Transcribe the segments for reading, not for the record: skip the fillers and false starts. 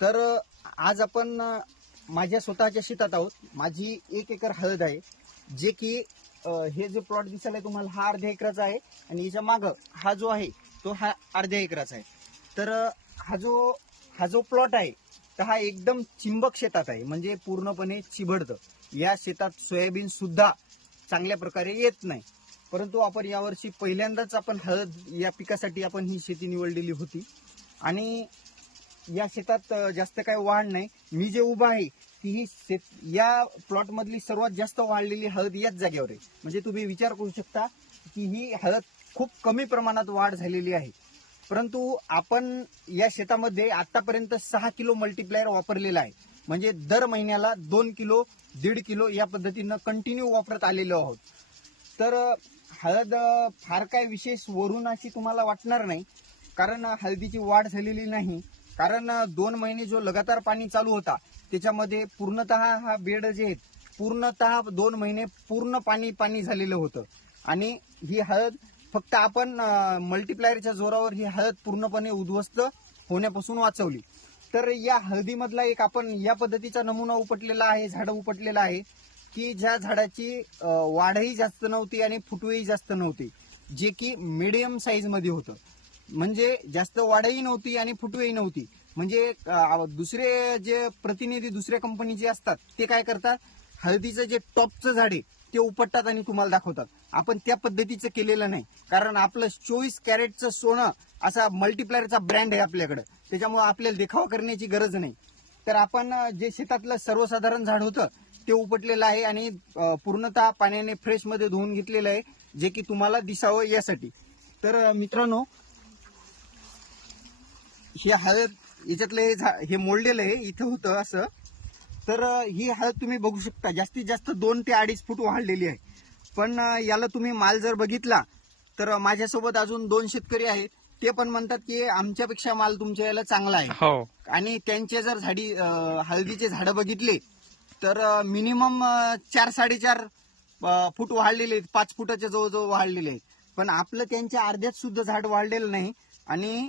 तर आज आपण माझ्या स्वतःच्या शेतात आहोत. माझी 1 एकर हळद आहे, जे की हे जो प्लॉट दिसायला तुम्हाला हा अर्ध्या एकराचा आहे आणि याच्या मागं हा जो आहे तो हा अर्ध्या एकराचा आहे. तर हा जो प्लॉट आहे तर हा एकदम चिंबक शेतात आहे, म्हणजे पूर्णपणे चिबडतं. या शेतात सोयाबीन सुद्धा चांगल्या प्रकारे येत नाही, परंतु आपण यावर्षी पहिल्यांदाच आपण हळद या पिकासाठी आपण ही शेती निवडलेली होती. आणि या शेतात जास्त काही वाढ नाही. मी जे उभा आहे ती ही या प्लॉट मधली सर्वात जास्त वाढलेली हळद याच जागेवर आहे. म्हणजे तुम्ही विचार करू शकता की ही हळद खूप कमी प्रमाणात वाढ झालेली आहे. परंतु आपण या शेतामध्ये आतापर्यंत 6 किलो मल्टीप्लायर वापरलेला आहे. म्हणजे दर महिन्याला 2 किलो 1.5 किलो या पद्धतीनं कंटिन्यू वापरत आलेलो आहोत. तर हळद फार काय विशेष वरून अशी तुम्हाला वाटणार नाही, कारण हळदीची वाढ झालेली नाही. कारण 2 महिने जो लगातार पाणी चालू होता त्याच्यामध्ये पूर्णतः हा बेड जे आहेत पूर्णतः 2 महिने पूर्ण पाणी झालेलं होतं. आणि ही हळद फक्त आपण मल्टीप्लायरच्या जोरावर ही हळद पूर्णपणे उद्ध्वस्त होण्यापासून वाचवली. तर या हळदीमधला एक आपण या पद्धतीचा नमुना उपटलेला आहे, झाड उपटलेलं आहे की ज्या झाडाची वाढही जास्त नव्हती आणि फुटवेही जास्त नव्हती, जे की मिडियम साईज मध्ये होतं. म्हणजे जास्त वाढही नव्हती आणि फुटवेही नव्हती. म्हणजे दुसरे जे प्रतिनिधी दुसऱ्या कंपनीचे असतात ते काय करतात, हळदीचं जे टॉपचं झाड आहे ते उपटतात आणि तुम्हाला दाखवतात. आपण त्या पद्धतीचं केलेलं नाही, कारण आपलं 24 कॅरेटचं सोनं असा मल्टीप्लायरचा ब्रँड आहे आपल्याकडे, त्याच्यामुळे आपल्याला देखावा करण्याची गरज नाही. तर आपण जे शेतातलं सर्वसाधारण झाड होतं ते उपटलेलं आहे आणि पूर्णतः पाण्याने फ्रेश मध्ये धुवून घेतलेलं आहे, जे की तुम्हाला दिसावं यासाठी. तर मित्रांनो, हे हळद याच्यातलं हे मोल्डेल आहे, इथं होतं असं. तर ही हळद तुम्ही बघू शकता जास्तीत जास्त 2 ते 2.5 फूट वाढलेली आहे. पण याला तुम्ही माल जर बघितला तर माझ्यासोबत अजून 2 शेतकरी आहेत, ते पण म्हणतात की आमच्यापेक्षा माल तुमच्या याला चांगला आहे. हो. आणि त्यांचे जर हळदीचे झाडं बघितले तर मिनिमम 4-4.5 फूट वाढलेले आहेत, 5 फुटाच्या जवळजवळ वाढलेले आहेत. पण आपलं त्यांच्या अर्ध्यात सुद्धा झाड वाढलेलं नाही. आणि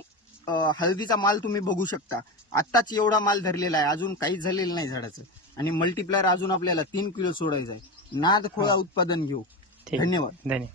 हळदीचा माल तुम्ही बघू शकता, आत्ताच एवढा माल धरलेला आहे, अजून काहीच झालेलं नाही झाडाचं. आणि मल्टीप्लायर अजून आपल्याला 3 किलो सोडायचं आहे. नाद खोळा उत्पादन घेऊ. ठीक. धन्यवाद. धन्यवाद.